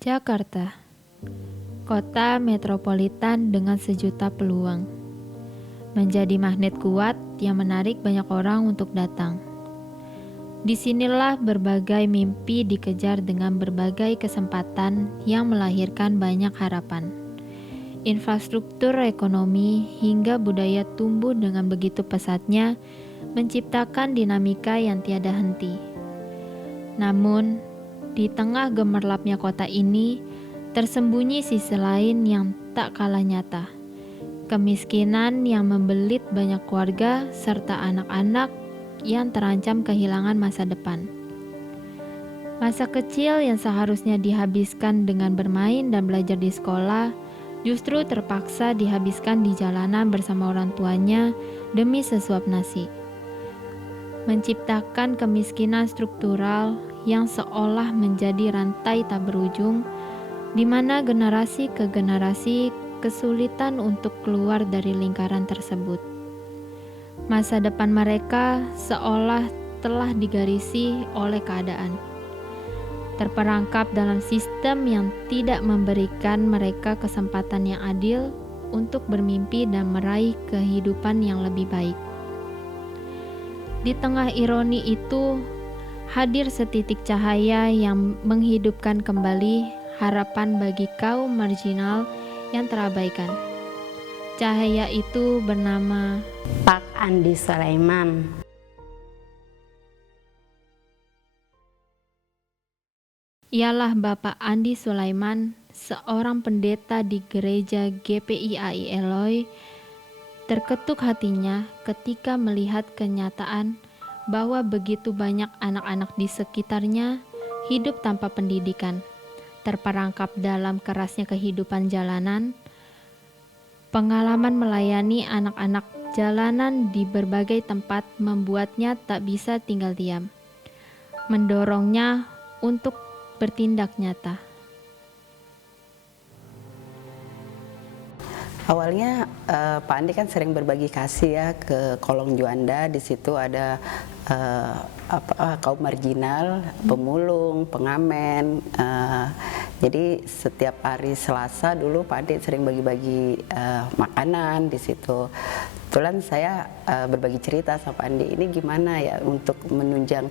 Jakarta, kota metropolitan dengan sejuta peluang, menjadi magnet kuat yang menarik banyak orang untuk datang. Disinilah berbagai mimpi dikejar dengan berbagai kesempatan yang melahirkan banyak harapan. Infrastruktur ekonomi hingga budaya tumbuh dengan begitu pesatnya, menciptakan dinamika yang tiada henti. Namun, di tengah gemerlapnya kota ini, tersembunyi sisi lain yang tak kalah nyata. Kemiskinan yang membelit banyak keluarga serta anak-anak yang terancam kehilangan masa depan. Masa kecil yang seharusnya dihabiskan dengan bermain dan belajar di sekolah, justru terpaksa dihabiskan di jalanan bersama orang tuanya demi sesuap nasi. Menciptakan kemiskinan struktural yang seolah menjadi rantai tak berujung, di mana generasi ke generasi kesulitan untuk keluar dari lingkaran tersebut. Masa depan mereka seolah telah digarisi oleh keadaan, terperangkap dalam sistem yang tidak memberikan mereka kesempatan yang adil untuk bermimpi dan meraih kehidupan yang lebih baik. Di tengah ironi itu, hadir setitik cahaya yang menghidupkan kembali harapan bagi kaum marginal yang terabaikan. Cahaya itu bernama Pak Andi Sulaiman. Ialah Bapak Andi Sulaiman, seorang pendeta di gereja GPIAI Eloy. Terketuk hatinya ketika melihat kenyataan bahwa begitu banyak anak-anak di sekitarnya hidup tanpa pendidikan, terperangkap dalam kerasnya kehidupan jalanan. Pengalaman melayani anak-anak jalanan di berbagai tempat membuatnya tak bisa tinggal diam, mendorongnya untuk bertindak nyata. Awalnya Pak Andi kan sering berbagi kasih ya ke kolong Juanda. Di situ ada kaum marginal, pemulung, pengamen. Jadi setiap hari Selasa dulu Pak Andi sering bagi-bagi makanan di situ. Kebetulan saya berbagi cerita sama Pak Andi, ini gimana ya untuk menunjang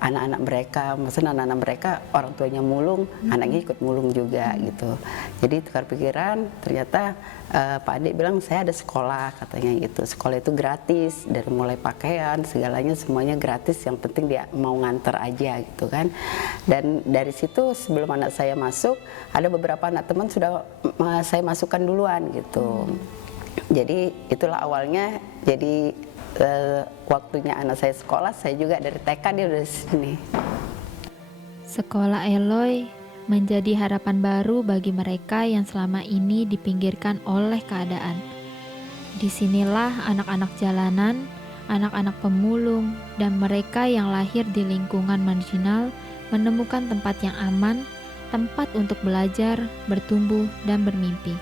anak-anak mereka, maksudnya anak-anak mereka orang tuanya mulung, anaknya ikut mulung juga gitu. Jadi tukar pikiran, ternyata Pak Andi bilang saya ada sekolah katanya gitu. Sekolah itu gratis, dari mulai pakaian segalanya semuanya gratis, yang penting dia mau nganter aja gitu kan. Dan dari situ sebelum anak saya masuk, ada beberapa anak teman sudah saya masukkan duluan gitu. Jadi itulah awalnya. Jadi waktunya anak saya sekolah, saya juga dari TK dia udah di sini. Sekolah Eloy menjadi harapan baru bagi mereka yang selama ini dipinggirkan oleh keadaan. Disinilah anak-anak jalanan, anak-anak pemulung, dan mereka yang lahir di lingkungan marginal menemukan tempat yang aman, tempat untuk belajar, bertumbuh, dan bermimpi.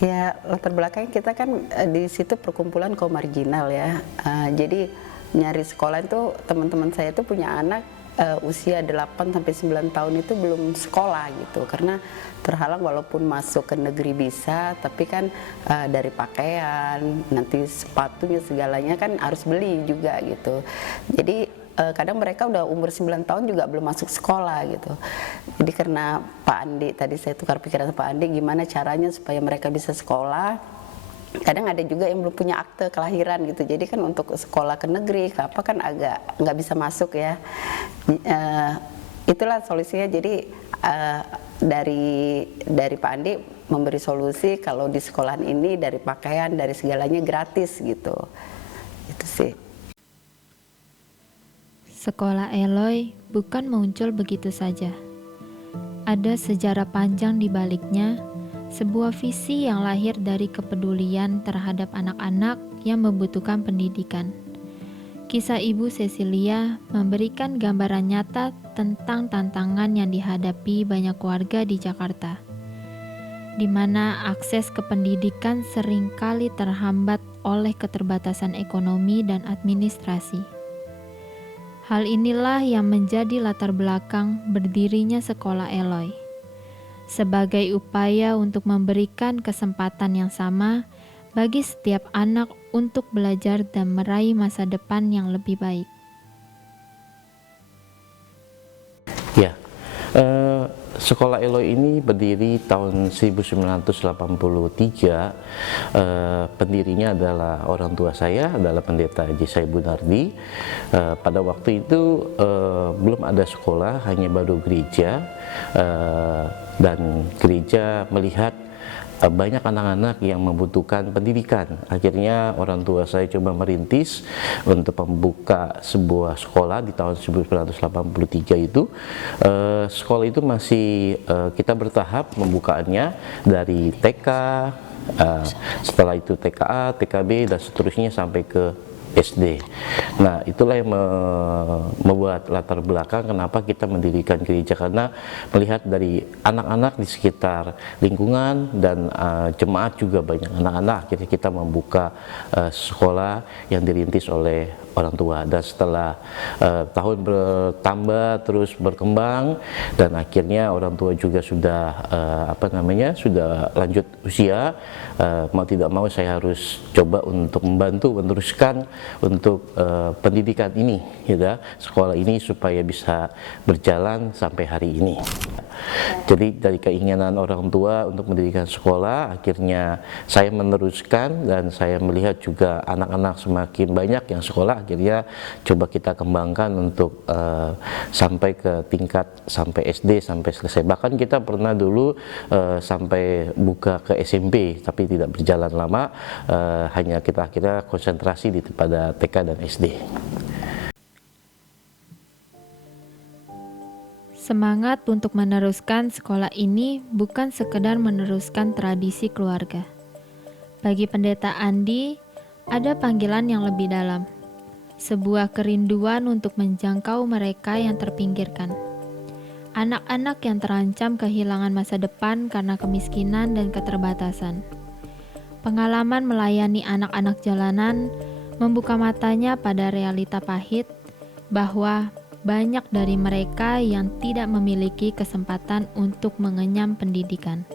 Ya, latar belakang kita kan di situ perkumpulan kaum marginal ya. Jadi nyari sekolah itu, teman-teman saya itu punya anak usia 8-9 tahun itu belum sekolah gitu, karena terhalang walaupun masuk ke negeri bisa, tapi kan dari pakaian, nanti sepatunya segalanya kan harus beli juga gitu. Jadi kadang mereka udah umur 9 tahun juga belum masuk sekolah gitu. Jadi karena Pak Andi, tadi saya tukar pikiran sama Pak Andi gimana caranya supaya mereka bisa sekolah. Kadang ada juga yang belum punya akte kelahiran gitu, jadi kan untuk sekolah ke negeri ke apa kan agak nggak bisa masuk ya. Itulah solusinya. Jadi dari Pak Andi memberi solusi kalau di sekolahan ini dari pakaian, dari segalanya gratis gitu. Itu sih. Sekolah Eloy bukan muncul begitu saja. Ada sejarah panjang di baliknya, sebuah visi yang lahir dari kepedulian terhadap anak-anak yang membutuhkan pendidikan. Kisah Ibu Cecilia memberikan gambaran nyata tentang tantangan yang dihadapi banyak keluarga di Jakarta, di mana akses ke pendidikan seringkali terhambat oleh keterbatasan ekonomi dan administrasi. Hal inilah yang menjadi latar belakang berdirinya sekolah Eloy, sebagai upaya untuk memberikan kesempatan yang sama bagi setiap anak untuk belajar dan meraih masa depan yang lebih baik. Ya, sekolah Eloy ini berdiri tahun 1983. Pendirinya adalah orang tua saya, adalah Pendeta Haji Said Bunardi. Pada waktu itu belum ada sekolah, hanya baru gereja, dan gereja melihat banyak anak-anak yang membutuhkan pendidikan. Akhirnya orang tua saya coba merintis untuk membuka sebuah sekolah di tahun 1983 itu. Sekolah itu masih kita bertahap membukaannya dari TK, setelah itu TKA, TKB, dan seterusnya sampai ke SD. Nah, itulah yang membuat latar belakang kenapa kita mendirikan gereja, karena melihat dari anak-anak di sekitar lingkungan dan jemaat juga banyak anak-anak, akhirnya kita membuka sekolah yang dirintis oleh orang tua. Dan setelah tahun bertambah terus berkembang, dan akhirnya orang tua juga sudah sudah lanjut usia, mau tidak mau saya harus coba untuk membantu meneruskan untuk pendidikan ini, ya, sekolah ini supaya bisa berjalan sampai hari ini. Jadi dari keinginan orang tua untuk mendirikan sekolah, akhirnya saya meneruskan, dan saya melihat juga anak-anak semakin banyak yang sekolah, akhirnya coba kita kembangkan untuk sampai ke tingkat sampai SD sampai selesai. Bahkan kita pernah dulu sampai buka ke SMP, tapi tidak berjalan lama, hanya kita akhirnya konsentrasi pada TK dan SD. Semangat untuk meneruskan sekolah ini bukan sekedar meneruskan tradisi keluarga. Bagi Pendeta Andi, ada panggilan yang lebih dalam, sebuah kerinduan untuk menjangkau mereka yang terpinggirkan. Anak-anak yang terancam kehilangan masa depan karena kemiskinan dan keterbatasan. Pengalaman melayani anak-anak jalanan membuka matanya pada realita pahit bahwa banyak dari mereka yang tidak memiliki kesempatan untuk mengenyam pendidikan.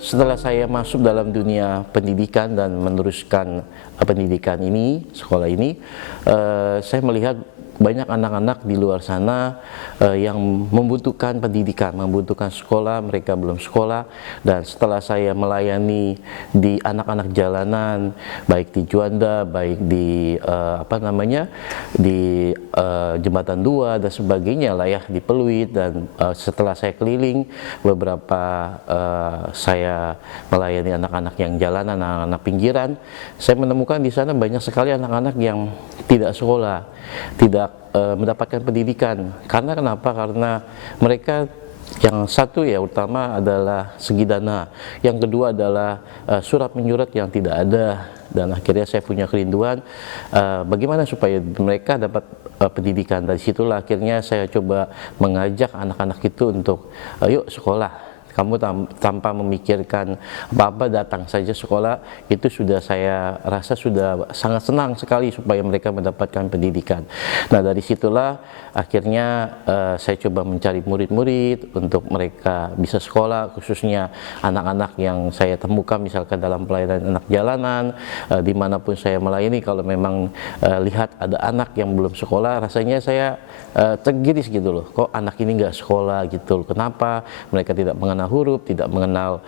Setelah saya masuk dalam dunia pendidikan dan meneruskan pendidikan ini, sekolah ini, saya melihat banyak anak-anak di luar sana yang membutuhkan pendidikan, membutuhkan sekolah, mereka belum sekolah. Dan setelah saya melayani di anak-anak jalanan, baik di Juanda, baik di di Jembatan 2 dan sebagainya lah ya, di Peluit, dan setelah saya keliling beberapa saya melayani anak-anak yang jalanan, anak-anak pinggiran, saya menemukan di sana banyak sekali anak-anak yang tidak sekolah, tidak mendapatkan pendidikan. Karena kenapa? Karena mereka, yang satu ya utama adalah segi dana, yang kedua adalah surat menyurat yang tidak ada. Dan akhirnya saya punya kerinduan bagaimana supaya mereka dapat pendidikan. Dari situlah akhirnya saya coba mengajak anak-anak itu untuk yuk sekolah. Kamu tanpa memikirkan apa-apa datang saja sekolah, itu sudah saya rasa sudah sangat senang sekali supaya mereka mendapatkan pendidikan. Nah, dari situlah akhirnya saya coba mencari murid-murid untuk mereka bisa sekolah, khususnya anak-anak yang saya temukan misalkan dalam pelayanan anak jalanan, dimanapun saya melayani, kalau memang lihat ada anak yang belum sekolah, rasanya saya tergiris gitu loh, kok anak ini nggak sekolah gitu loh, kenapa mereka tidak mengenal huruf, tidak mengenal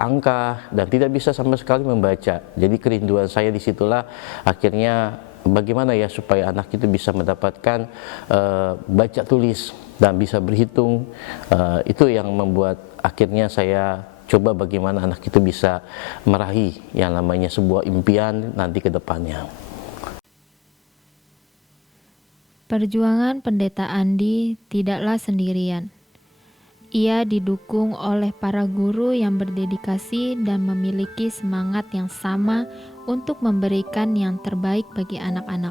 angka, dan tidak bisa sama sekali membaca. Jadi kerinduan saya disitulah akhirnya bagaimana ya supaya anak itu bisa mendapatkan baca tulis dan bisa berhitung. Itu yang membuat akhirnya saya coba bagaimana anak itu bisa meraih yang namanya sebuah impian nanti ke depannya. Perjuangan Pendeta Andi tidaklah sendirian. Ia didukung oleh para guru yang berdedikasi dan memiliki semangat yang sama untuk memberikan yang terbaik bagi anak-anak.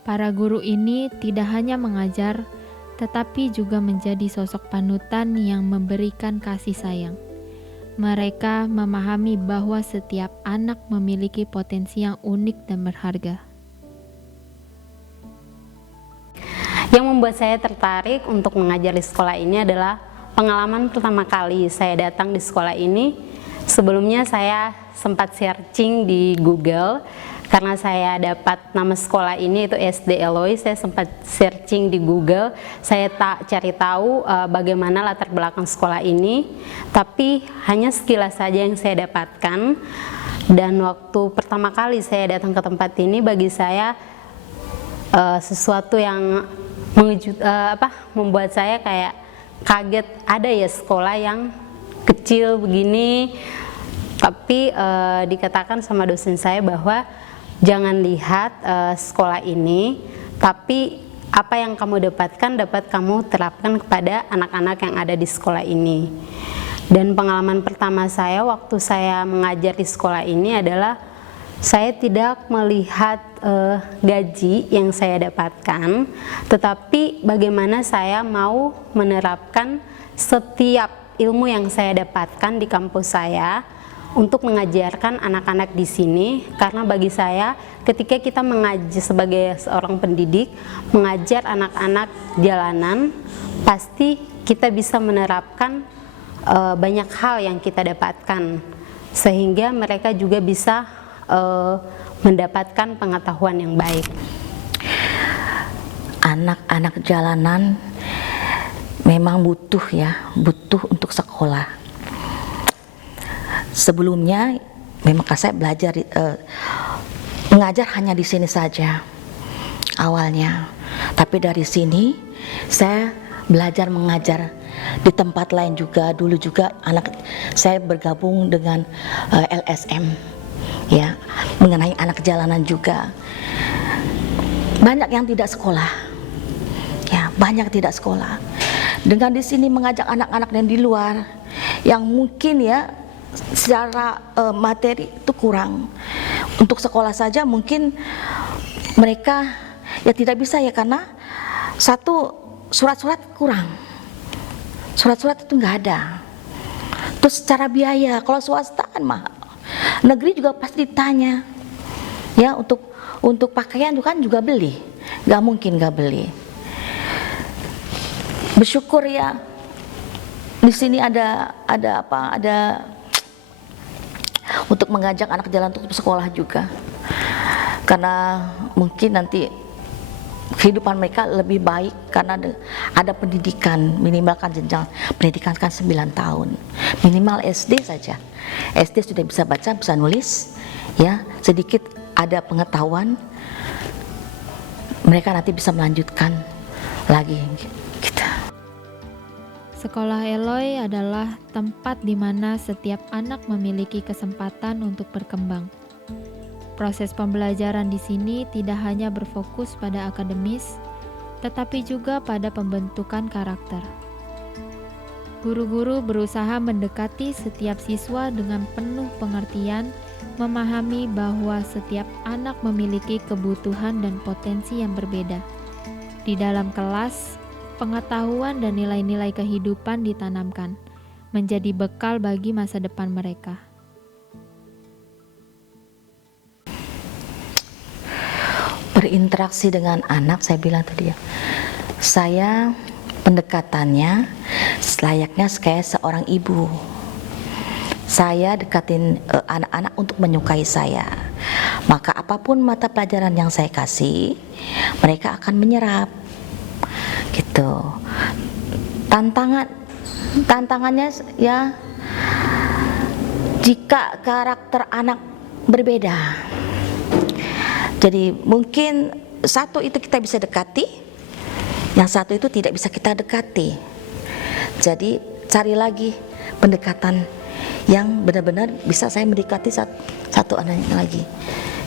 Para guru ini tidak hanya mengajar, tetapi juga menjadi sosok panutan yang memberikan kasih sayang. Mereka memahami bahwa setiap anak memiliki potensi yang unik dan berharga. Yang membuat saya tertarik untuk mengajar di sekolah ini adalah pengalaman pertama kali saya datang di sekolah ini. Sebelumnya saya sempat searching di Google karena saya dapat nama sekolah ini itu SD Eloy. Saya sempat searching di Google, saya cari tahu bagaimana latar belakang sekolah ini, tapi hanya sekilas saja yang saya dapatkan. Dan waktu pertama kali saya datang ke tempat ini, bagi saya sesuatu yang membuat saya kayak kaget, ada ya sekolah yang kecil begini. Tapi dikatakan sama dosen saya bahwa jangan lihat sekolah ini, tapi apa yang kamu dapatkan dapat kamu terapkan kepada anak-anak yang ada di sekolah ini. Dan pengalaman pertama saya waktu saya mengajar di sekolah ini adalah saya tidak melihat gaji yang saya dapatkan, tetapi bagaimana saya mau menerapkan setiap ilmu yang saya dapatkan di kampus saya untuk mengajarkan anak-anak di sini. Karena bagi saya, ketika kita mengajar sebagai seorang pendidik, mengajar anak-anak jalanan, pasti kita bisa menerapkan banyak hal yang kita dapatkan, sehingga mereka juga bisa mendapatkan pengetahuan yang baik. Anak-anak jalanan memang butuh untuk sekolah. Sebelumnya memang saya belajar mengajar hanya di sini saja awalnya, tapi dari sini saya belajar mengajar di tempat lain juga. Dulu juga saya bergabung dengan LSM ya, mengenai anak jalanan juga. Banyak yang tidak sekolah ya, banyak tidak sekolah. Dengan di sini mengajak anak-anak yang di luar yang mungkin ya secara materi itu kurang, untuk sekolah saja mungkin mereka ya tidak bisa ya, karena satu, surat-surat kurang, surat-surat itu nggak ada. Terus secara biaya, kalau swasta kan mahal, negeri juga pasti ditanya ya, untuk pakaian kan juga beli, nggak mungkin nggak beli. Bersyukur ya di sini ada untuk mengajak anak jalan untuk sekolah juga, karena mungkin nanti kehidupan mereka lebih baik karena ada pendidikan, minimalkan jenjang pendidikan kan 9 tahun, minimal SD saja. SD sudah bisa baca, bisa nulis ya, sedikit ada pengetahuan, mereka nanti bisa melanjutkan lagi gitu. Sekolah Eloy adalah tempat di mana setiap anak memiliki kesempatan untuk berkembang. Proses pembelajaran di sini tidak hanya berfokus pada akademis, tetapi juga pada pembentukan karakter. Guru-guru berusaha mendekati setiap siswa dengan penuh pengertian, memahami bahwa setiap anak memiliki kebutuhan dan potensi yang berbeda. Di dalam kelas, pengetahuan dan nilai-nilai kehidupan ditanamkan, menjadi bekal bagi masa depan mereka. Berinteraksi dengan anak, saya bilang tadi ya, saya pendekatannya selayaknya kayak seorang ibu. Saya dekatin anak-anak untuk menyukai saya, maka apapun mata pelajaran yang saya kasih, mereka akan menyerap gitu. Tantangannya ya, jika karakter anak berbeda, jadi mungkin satu itu kita bisa dekati, yang satu itu tidak bisa kita dekati. Jadi cari lagi pendekatan yang benar-benar bisa saya mendekati satu anak lagi,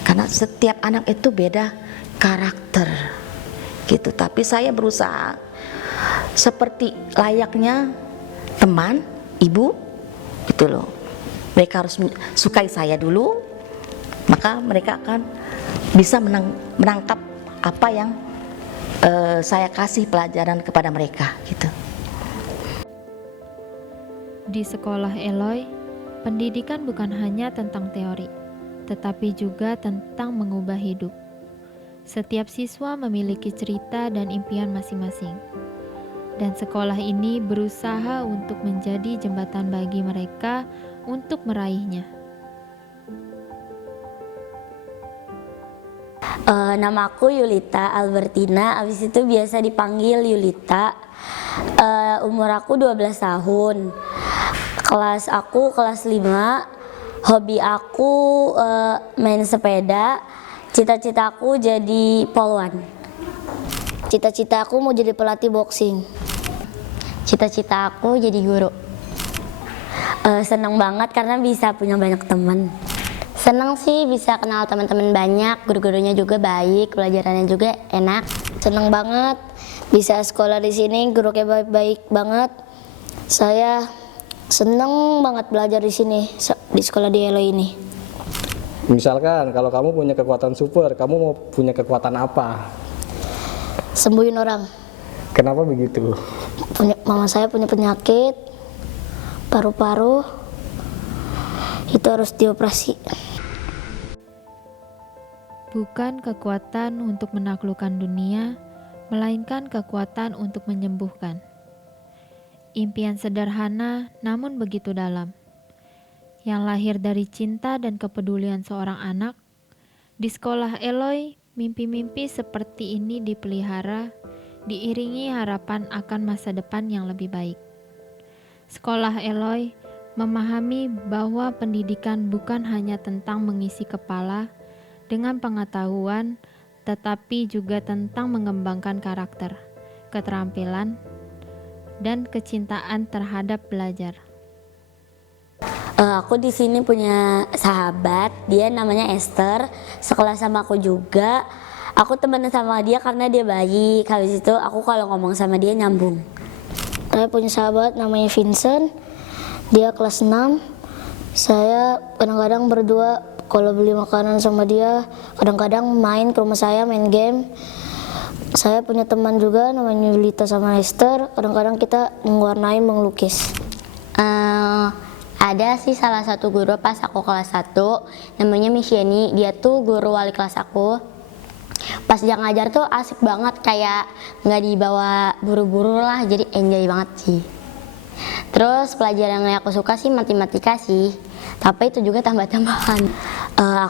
karena setiap anak itu beda karakter gitu. Tapi saya berusaha seperti layaknya teman, ibu gitu loh. Mereka harus sukai saya dulu, maka mereka akan bisa menangkap apa yang saya kasih pelajaran kepada mereka gitu. Di sekolah Eloy, pendidikan bukan hanya tentang teori, tetapi juga tentang mengubah hidup. Setiap siswa memiliki cerita dan impian masing-masing, dan sekolah ini berusaha untuk menjadi jembatan bagi mereka untuk meraihnya. Nama aku Yulita Albertina, abis itu biasa dipanggil Yulita. Umur aku 12 tahun. Kelas aku kelas 5. Hobi aku main sepeda. Cita-cita aku jadi polwan. Cita-cita aku mau jadi pelatih boxing. Cita-cita aku jadi guru. Senang banget karena bisa punya banyak teman. Senang sih bisa kenal teman-teman banyak, guru-gurunya juga baik, pelajarannya juga enak. Senang banget bisa sekolah di sini, gurunya baik-baik banget. Saya senang banget belajar di sini, di sekolah di Elo ini. Misalkan kalau kamu punya kekuatan super, kamu mau punya kekuatan apa? Sembuhin orang. Kenapa begitu? Mama saya punya penyakit paru-paru, itu harus dioperasi. Bukan kekuatan untuk menaklukkan dunia, melainkan kekuatan untuk menyembuhkan. Impian sederhana namun begitu dalam, yang lahir dari cinta dan kepedulian seorang anak. Di sekolah Eloy, mimpi-mimpi seperti ini dipelihara, diiringi harapan akan masa depan yang lebih baik. Sekolah Eloy memahami bahwa pendidikan bukan hanya tentang mengisi kepala dengan pengetahuan, tetapi juga tentang mengembangkan karakter, keterampilan, dan kecintaan terhadap belajar. Aku di sini punya sahabat, dia namanya Esther, sekelas sama aku juga. Aku temenan sama dia karena dia baik. Habis itu aku kalau ngomong sama dia nyambung. Saya punya sahabat namanya Vincent, dia kelas 6. Saya kadang-kadang berdua kalau beli makanan sama dia, kadang-kadang main ke rumah saya, main game. Saya punya teman juga namanya Yulita sama Esther, kadang-kadang kita mewarnai, melukis. Ada sih salah satu guru pas aku kelas 1, namanya Miss Yeni, dia tuh guru wali kelas aku. Pas dia ngajar tuh asik banget, kayak nggak dibawa buru-buru lah, jadi enjoy banget sih. Terus pelajaran yang aku suka sih matematika sih, tapi itu juga tambah-tambahan.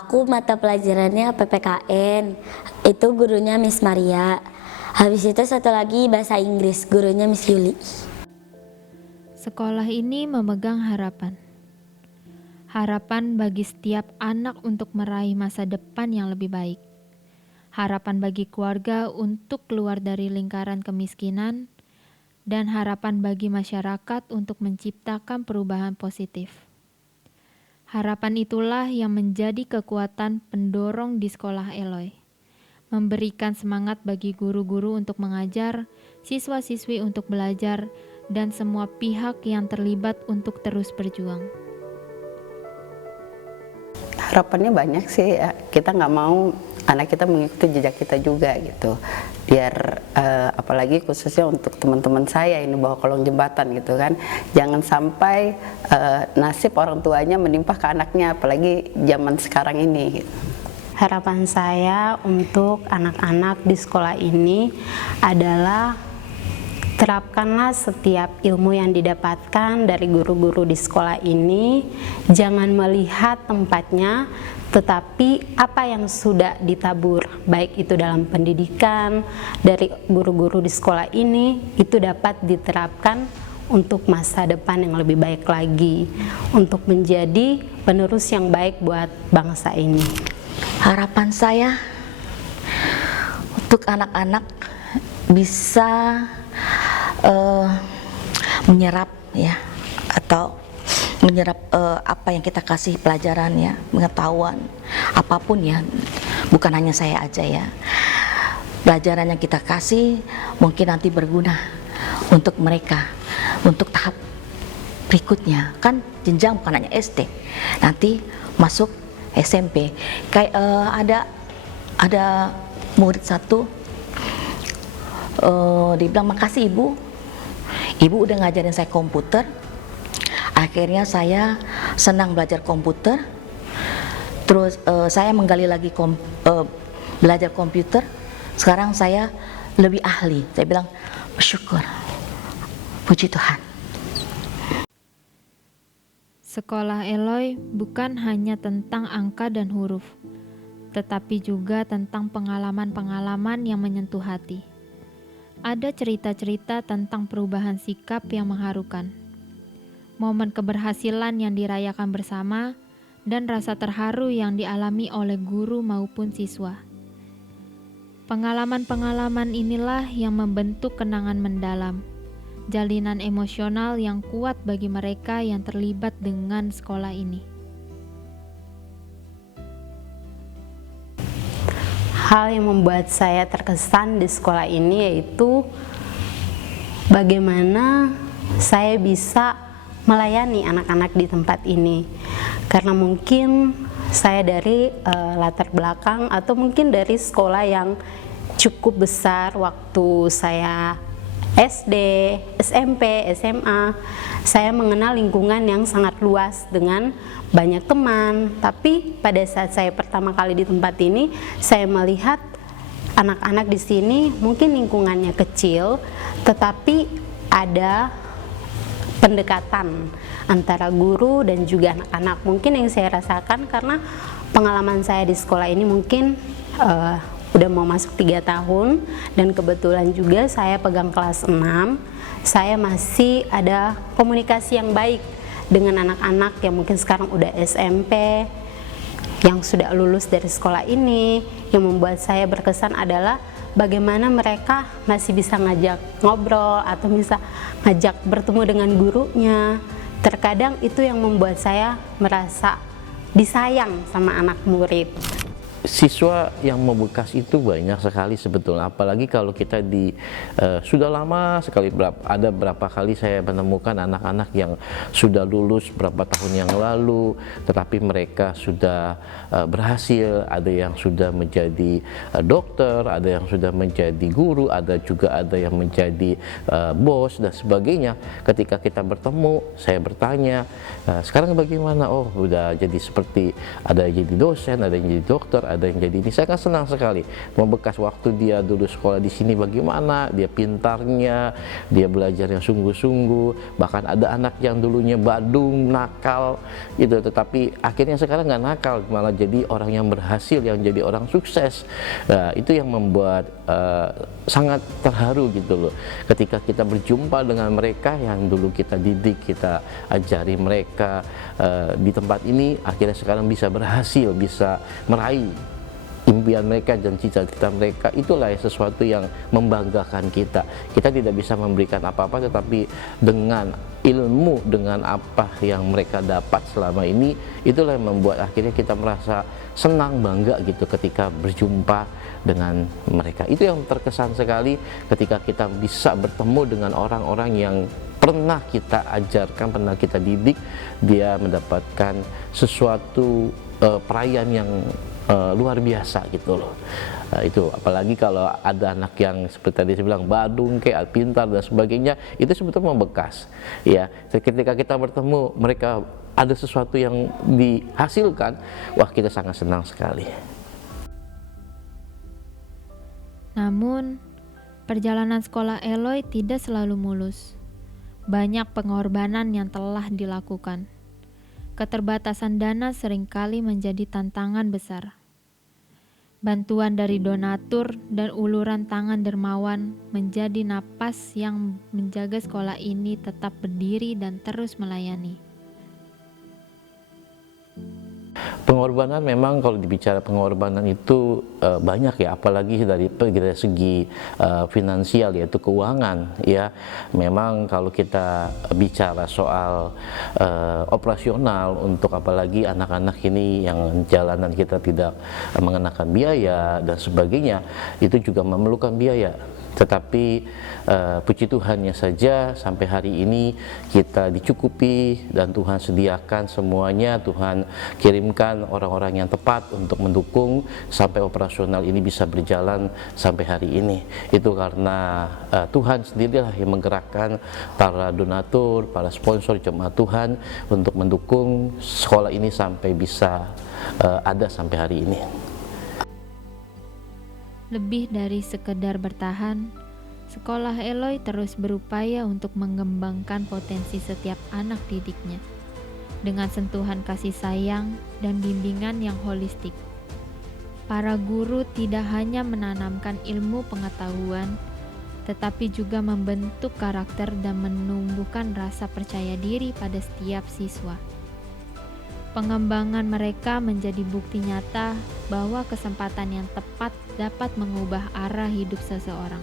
Aku mata pelajarannya PPKN, itu gurunya Miss Maria. Habis itu satu lagi bahasa Inggris, gurunya Miss Yuli. Sekolah ini memegang harapan. Harapan bagi setiap anak untuk meraih masa depan yang lebih baik. Harapan bagi keluarga untuk keluar dari lingkaran kemiskinan, dan harapan bagi masyarakat untuk menciptakan perubahan positif. Harapan itulah yang menjadi kekuatan pendorong di sekolah Eloy, memberikan semangat bagi guru-guru untuk mengajar, siswa-siswi untuk belajar, dan semua pihak yang terlibat untuk terus berjuang. Harapannya banyak sih ya. Kita nggak mau anak kita mengikuti jejak kita juga gitu, biar apalagi khususnya untuk teman-teman saya ini bawa kolong jembatan gitu kan, jangan sampai nasib orang tuanya menimpa ke anaknya, apalagi zaman sekarang ini gitu. Harapan saya untuk anak-anak di sekolah ini adalah terapkanlah setiap ilmu yang didapatkan dari guru-guru di sekolah ini, jangan melihat tempatnya, tetapi apa yang sudah ditabur, baik itu dalam pendidikan, dari guru-guru di sekolah ini, itu dapat diterapkan untuk masa depan yang lebih baik lagi, untuk menjadi penerus yang baik buat bangsa ini. Harapan saya untuk anak-anak bisa menyerap ya, atau menyerap apa yang kita kasih pelajaran ya, pengetahuan apapun ya, bukan hanya saya aja ya. Pelajaran yang kita kasih mungkin nanti berguna untuk mereka, untuk tahap berikutnya. Kan jenjang bukan hanya SD, nanti masuk SMP. Kayak ada murid satu, dia bilang, makasih ibu udah ngajarin saya komputer. Akhirnya saya senang belajar komputer. Terus saya menggali lagi belajar komputer. Sekarang saya lebih ahli. Saya bilang bersyukur, puji Tuhan. Sekolah Eloy bukan hanya tentang angka dan huruf, tetapi juga tentang pengalaman-pengalaman yang menyentuh hati. Ada cerita-cerita tentang perubahan sikap yang mengharukan, momen keberhasilan yang dirayakan bersama, dan rasa terharu yang dialami oleh guru maupun siswa. Pengalaman-pengalaman inilah yang membentuk kenangan mendalam, jalinan emosional yang kuat bagi mereka yang terlibat dengan sekolah ini. Hal yang membuat saya terkesan di sekolah ini yaitu bagaimana saya bisa melayani anak-anak di tempat ini. Karena mungkin saya dari latar belakang atau mungkin dari sekolah yang cukup besar waktu saya SD, SMP, SMA, saya mengenal lingkungan yang sangat luas dengan banyak teman. Tapi pada saat saya pertama kali di tempat ini, saya melihat anak-anak di sini mungkin lingkungannya kecil, tetapi ada pendekatan antara guru dan juga anak-anak. Mungkin yang saya rasakan karena pengalaman saya di sekolah ini mungkin udah mau masuk 3 tahun, dan kebetulan juga saya pegang kelas 6. Saya masih ada komunikasi yang baik dengan anak-anak yang mungkin sekarang udah SMP, yang sudah lulus dari sekolah ini. Yang membuat saya berkesan adalah bagaimana mereka masih bisa ngajak ngobrol atau bisa ngajak bertemu dengan gurunya. Terkadang itu yang membuat saya merasa disayang sama anak murid. Siswa yang membekas itu banyak sekali sebetulnya, apalagi kalau kita sudah lama sekali, ada berapa kali saya menemukan anak-anak yang sudah lulus berapa tahun yang lalu, tetapi mereka sudah berhasil, ada yang sudah menjadi dokter, ada yang sudah menjadi guru, ada yang menjadi bos dan sebagainya. Ketika kita bertemu, saya bertanya, sekarang bagaimana? Oh, udah jadi seperti, ada yang jadi dosen, ada yang jadi dokter, ada yang jadi ini. Saya kan senang sekali membekas waktu dia dulu sekolah di sini, bagaimana dia pintarnya, dia belajar yang sungguh-sungguh. Bahkan ada anak yang dulunya badung, nakal gitu, tetapi akhirnya sekarang nggak nakal, malah jadi orang yang berhasil, yang jadi orang sukses. Nah, itu yang membuat sangat terharu gitu loh, ketika kita berjumpa dengan mereka yang dulu kita didik, kita ajari mereka di tempat ini, akhirnya sekarang bisa berhasil, bisa meraih impian mereka dan cita-cita mereka. Itulah sesuatu yang membanggakan kita. Kita tidak bisa memberikan apa-apa, tetapi dengan ilmu, dengan apa yang mereka dapat selama ini, itulah yang membuat akhirnya kita merasa senang, bangga gitu ketika berjumpa dengan mereka. Itu yang terkesan sekali ketika kita bisa bertemu dengan orang-orang yang pernah kita ajarkan, pernah kita didik, dia mendapatkan sesuatu perayaan yang luar biasa gitu loh. Itu apalagi kalau ada anak yang seperti tadi saya bilang badung, kayak pintar dan sebagainya, itu sebetulnya membekas ya. Ketika kita bertemu mereka, ada sesuatu yang dihasilkan, wah kita sangat senang sekali. Namun, perjalanan sekolah Eloy tidak selalu mulus. Banyak pengorbanan yang telah dilakukan. Keterbatasan dana seringkali menjadi tantangan besar. Bantuan dari donatur dan uluran tangan dermawan menjadi napas yang menjaga sekolah ini tetap berdiri dan terus melayani. Pengorbanan memang, kalau dibicara pengorbanan itu banyak ya, apalagi dari segi finansial, yaitu keuangan ya. Memang kalau kita bicara soal operasional untuk apalagi anak-anak ini yang jalanan kita tidak mengenakan biaya dan sebagainya, itu juga memerlukan biaya. Tetapi puji Tuhannya saja sampai hari ini kita dicukupi dan Tuhan sediakan semuanya, Tuhan kirimkan orang-orang yang tepat untuk mendukung sampai operasional ini bisa berjalan sampai hari ini. Itu karena Tuhan sendirilah yang menggerakkan para donatur, para sponsor jemaat Tuhan untuk mendukung sekolah ini sampai bisa ada sampai hari ini. Lebih dari sekedar bertahan, Sekolah Eloy terus berupaya untuk mengembangkan potensi setiap anak didiknya dengan sentuhan kasih sayang dan bimbingan yang holistik. Para guru tidak hanya menanamkan ilmu pengetahuan, tetapi juga membentuk karakter dan menumbuhkan rasa percaya diri pada setiap siswa. Pengembangan mereka menjadi bukti nyata bahwa kesempatan yang tepat dapat mengubah arah hidup seseorang.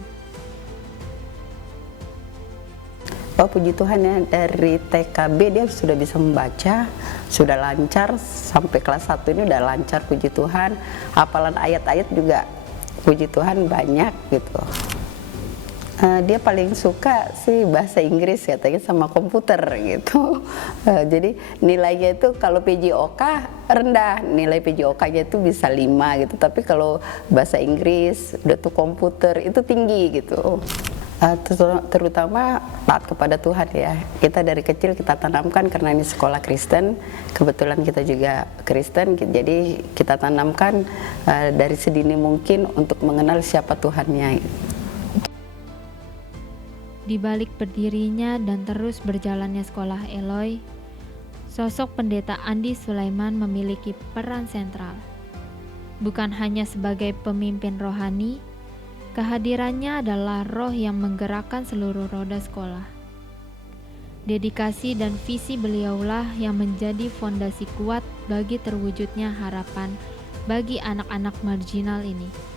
Oh, puji Tuhan ya, dari TKB dia sudah bisa membaca, sudah lancar, sampai kelas 1 ini udah lancar, puji Tuhan. Hafalan ayat-ayat juga puji Tuhan banyak gitu. Dia paling suka sih bahasa Inggris katanya sama komputer gitu. Jadi nilainya itu kalau PJOK rendah, nilai PJOK-nya itu bisa 5 gitu. Tapi kalau bahasa Inggris udah tuh komputer itu tinggi gitu. Terutama taat kepada Tuhan ya. Kita dari kecil kita tanamkan karena ini sekolah Kristen. Kebetulan kita juga Kristen, jadi kita tanamkan dari sedini mungkin untuk mengenal siapa Tuhannya. Di balik berdirinya dan terus berjalannya sekolah Eloy, sosok pendeta Andi Sulaiman memiliki peran sentral. Bukan hanya sebagai pemimpin rohani, kehadirannya adalah roh yang menggerakkan seluruh roda sekolah. Dedikasi dan visi beliaulah yang menjadi fondasi kuat bagi terwujudnya harapan bagi anak-anak marginal ini.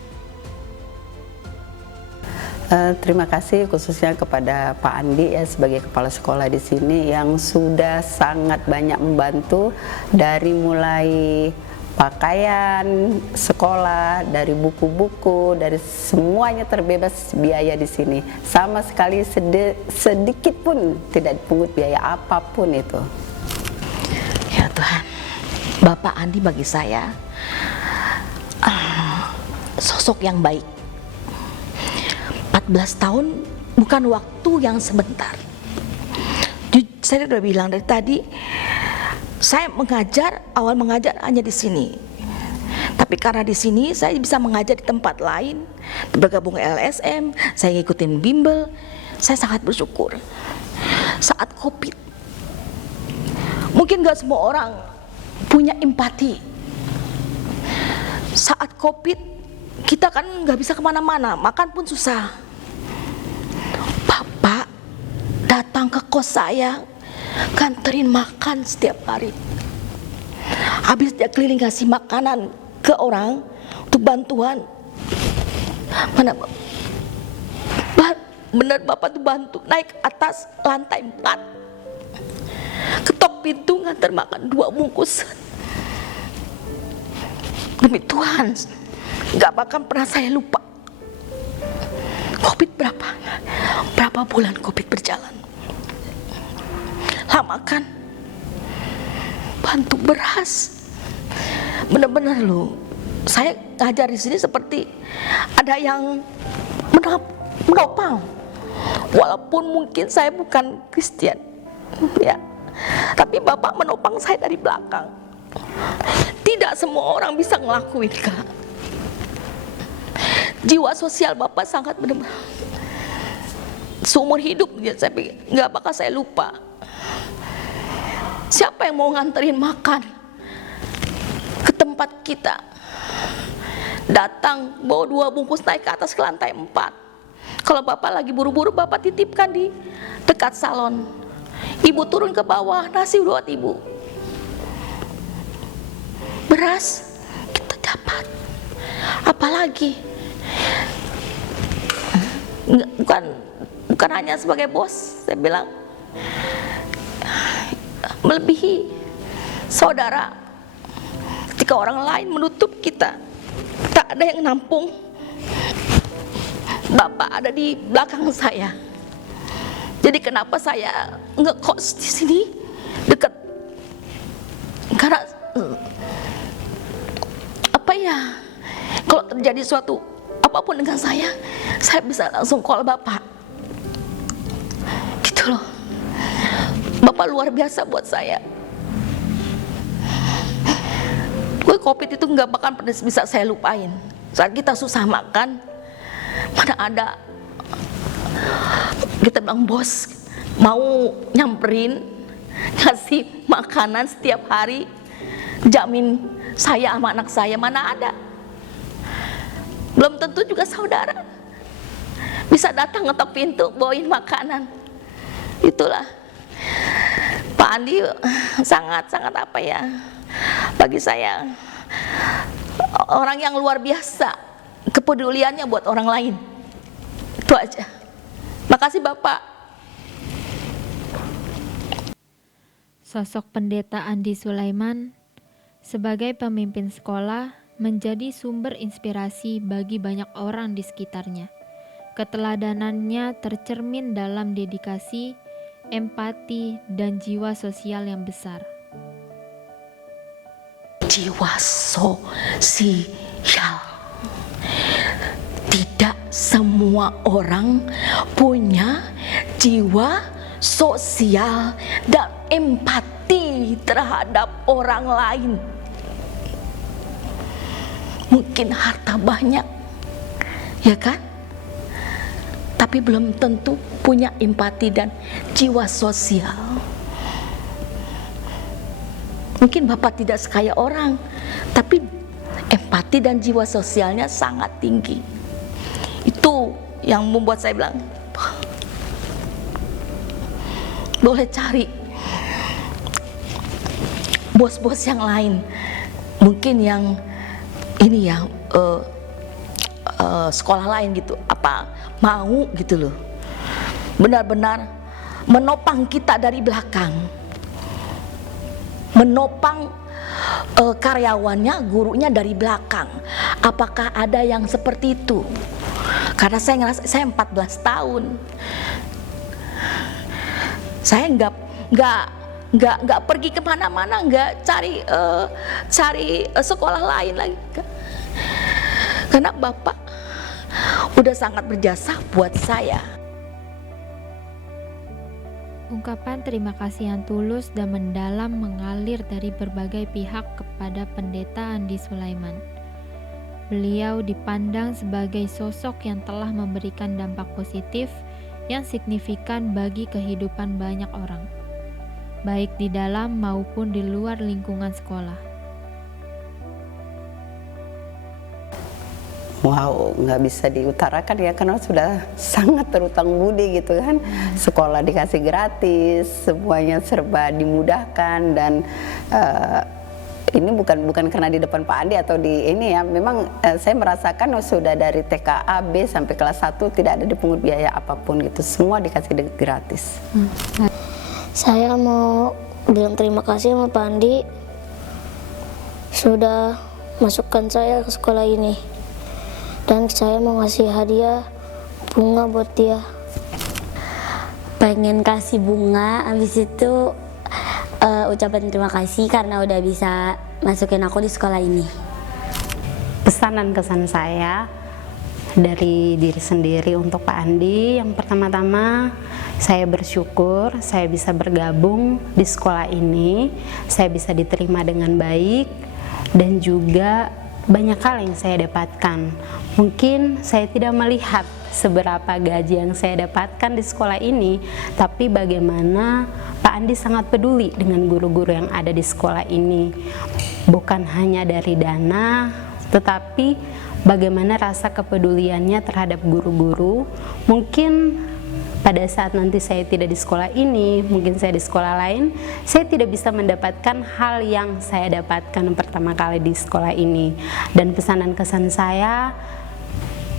Terima kasih khususnya kepada Pak Andi ya sebagai kepala sekolah di sini yang sudah sangat banyak membantu dari mulai pakaian sekolah, dari buku-buku, dari semuanya terbebas biaya di sini. Sama sekali sedikit pun tidak dipungut biaya apapun itu. Ya Tuhan, Bapak Andi bagi saya sosok yang baik. 14 tahun bukan waktu yang sebentar. Saya sudah bilang dari tadi, saya awal mengajar hanya di sini. Tapi karena di sini saya bisa mengajar di tempat lain, bergabung LSM, saya ngikutin bimbel, saya sangat bersyukur. Saat COVID, mungkin gak semua orang punya empati. Saat COVID, kita kan gak bisa kemana-mana, makan pun susah. Bapak datang ke kos saya, nganterin makan setiap hari. Habis dia keliling kasih makanan ke orang untuk bantuan. Mana benar Bapak tuh bantu naik atas lantai 4, ketok pintu nganter makan 2 bungkus. Demi Tuhan, gak bakal pernah saya lupa. COVID berapa bulan COVID berjalan. Lama kan? Bantu beras. Benar-benar loh. Saya ngajar di sini seperti ada yang menopang. Walaupun mungkin saya bukan Kristen, ya. Tapi Bapak menopang saya dari belakang. Tidak semua orang bisa ngelakuin, Kak. Jiwa sosial Bapak sangat benar-benar seumur hidup saya pikir nggak bakal saya lupa. Siapa yang mau nganterin makan ke tempat kita, datang bawa 2 bungkus naik ke atas ke lantai 4. Kalau Bapak lagi buru-buru, Bapak titipkan di dekat salon. Ibu turun ke bawah, nasi buat ibu. Beras kita dapat. Apalagi bukan hanya sebagai bos, saya bilang melebihi saudara. Ketika orang lain menutup kita, tak ada yang nampung, Bapak ada di belakang saya. Jadi kenapa saya ngekos di sini dekat? Karena apa ya? Kalau terjadi suatu apapun dengan saya bisa langsung call Bapak. Gitu loh. Bapak luar biasa buat saya. Covid itu nggak bakal pernah bisa saya lupain. Saat kita susah makan, mana ada kita bilang bos mau nyamperin kasih makanan setiap hari, jamin saya sama anak saya, mana ada. Belum tentu juga saudara bisa datang ngetok pintu bawain makanan. Itulah Pak Andi sangat apa ya, bagi saya orang yang luar biasa kepeduliannya buat orang lain. Itu aja. Makasih Bapak. Sosok Pendeta Andi Sulaiman sebagai pemimpin sekolah menjadi sumber inspirasi bagi banyak orang di sekitarnya. Keteladanannya tercermin dalam dedikasi, empati, dan jiwa sosial yang besar. Jiwa sosial. Tidak semua orang punya jiwa sosial dan empati terhadap orang lain. Mungkin harta banyak, ya kan? Tapi belum tentu punya empati dan jiwa sosial. Mungkin Bapak tidak sekaya orang, tapi empati dan jiwa sosialnya sangat tinggi. Itu yang membuat saya bilang, boleh cari bos-bos yang lain, mungkin yang ini ya sekolah lain gitu, apa mau gitu loh, benar-benar menopang kita dari belakang, menopang karyawannya, gurunya dari belakang. Apakah ada yang seperti itu? Karena saya ngerasa saya 14 tahun, saya nggak pergi kemana-mana, nggak cari sekolah lain lagi, karena Bapak udah sangat berjasa buat saya. Ungkapan terima kasih yang tulus dan mendalam mengalir dari berbagai pihak kepada Pendeta Andi Sulaiman. Beliau dipandang sebagai sosok yang telah memberikan dampak positif yang signifikan bagi kehidupan banyak orang, baik di dalam maupun di luar lingkungan sekolah. Wow, nggak bisa diutarakan ya, karena sudah sangat terutang budi gitu kan. Sekolah dikasih gratis, semuanya serba dimudahkan, dan ini bukan karena di depan Pak Andi atau di ini ya, memang saya merasakan sudah dari TKA B sampai kelas 1 tidak ada dipungut biaya apapun gitu, semua dikasih gratis. Saya mau bilang terima kasih sama Pak Andi sudah masukkan saya ke sekolah ini. Dan saya mau ngasih hadiah bunga buat dia. Pengen kasih bunga, habis itu ucapan terima kasih karena udah bisa masukin aku di sekolah ini. Pesan dan kesan saya dari diri sendiri untuk Pak Andi, yang pertama-tama saya bersyukur saya bisa bergabung di sekolah ini, saya bisa diterima dengan baik, dan juga banyak hal yang saya dapatkan. Mungkin saya tidak melihat seberapa gaji yang saya dapatkan di sekolah ini, tapi bagaimana Pak Andi sangat peduli dengan guru-guru yang ada di sekolah ini. Bukan hanya dari dana, tetapi bagaimana rasa kepeduliannya terhadap guru-guru. Mungkin pada saat nanti saya tidak di sekolah ini, mungkin saya di sekolah lain, saya tidak bisa mendapatkan hal yang saya dapatkan pertama kali di sekolah ini. Dan pesan dan kesan saya,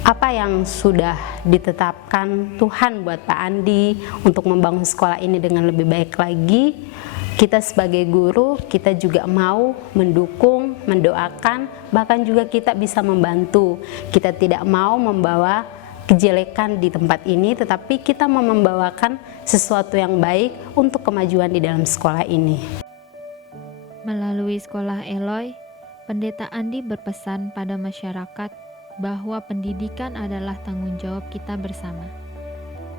apa yang sudah ditetapkan Tuhan buat Pak Andi untuk membangun sekolah ini dengan lebih baik lagi, kita sebagai guru, kita juga mau mendukung, mendoakan, bahkan juga kita bisa membantu. Kita tidak mau membawa kejelekan di tempat ini, tetapi kita mau membawakan sesuatu yang baik untuk kemajuan di dalam sekolah ini. Melalui sekolah Eloy, Pendeta Andi berpesan pada masyarakat bahwa pendidikan adalah tanggung jawab kita bersama.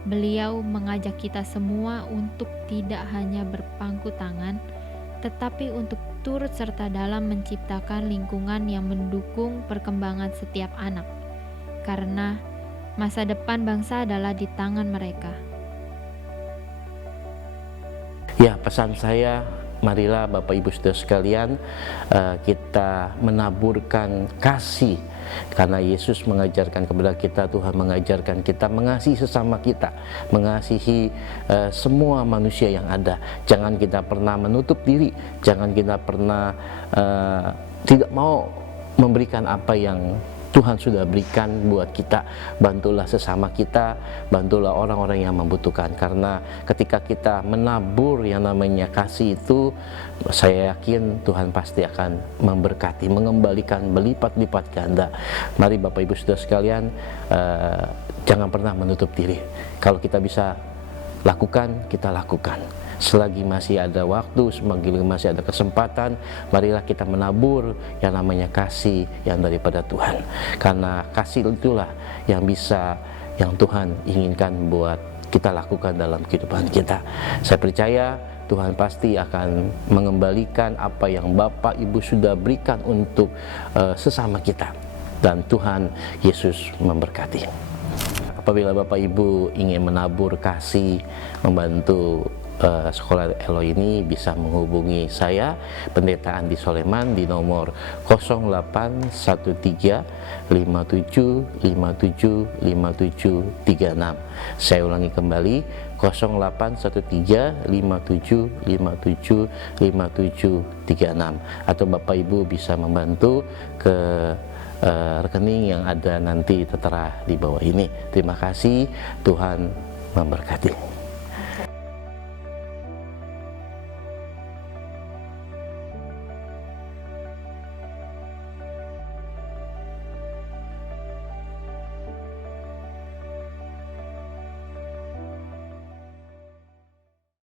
Beliau mengajak kita semua untuk tidak hanya berpangku tangan, tetapi untuk turut serta dalam menciptakan lingkungan yang mendukung perkembangan setiap anak, karena masa depan bangsa adalah di tangan mereka. Ya, pesan saya, marilah Bapak Ibu Saudara sekalian, kita menaburkan kasih, karena Yesus mengajarkan kepada kita, Tuhan mengajarkan kita mengasihi sesama kita, mengasihi semua manusia yang ada. Jangan kita pernah menutup diri, jangan kita pernah tidak mau memberikan apa yang Tuhan sudah berikan buat kita. Bantulah sesama kita, bantulah orang-orang yang membutuhkan, karena ketika kita menabur yang namanya kasih itu, saya yakin Tuhan pasti akan memberkati, mengembalikan berlipat-lipat ganda. Mari Bapak Ibu Saudara sekalian, jangan pernah menutup diri. Kalau kita bisa lakukan, kita lakukan. Selagi masih ada waktu, selagi masih ada kesempatan, marilah kita menabur yang namanya kasih yang daripada Tuhan. Karena kasih itulah yang bisa, yang Tuhan inginkan buat kita lakukan dalam kehidupan kita. Saya percaya Tuhan pasti akan mengembalikan apa yang Bapak Ibu sudah berikan untuk sesama kita. Dan Tuhan Yesus memberkati. Apabila Bapak Ibu ingin menabur kasih, membantu sekolah Eloy ini, bisa menghubungi saya, Pendeta Andi Soleman, di nomor 081357575736. Saya ulangi kembali, 081357575736. Atau Bapak Ibu bisa membantu ke rekening yang ada nanti tertera di bawah ini. Terima kasih, Tuhan memberkati.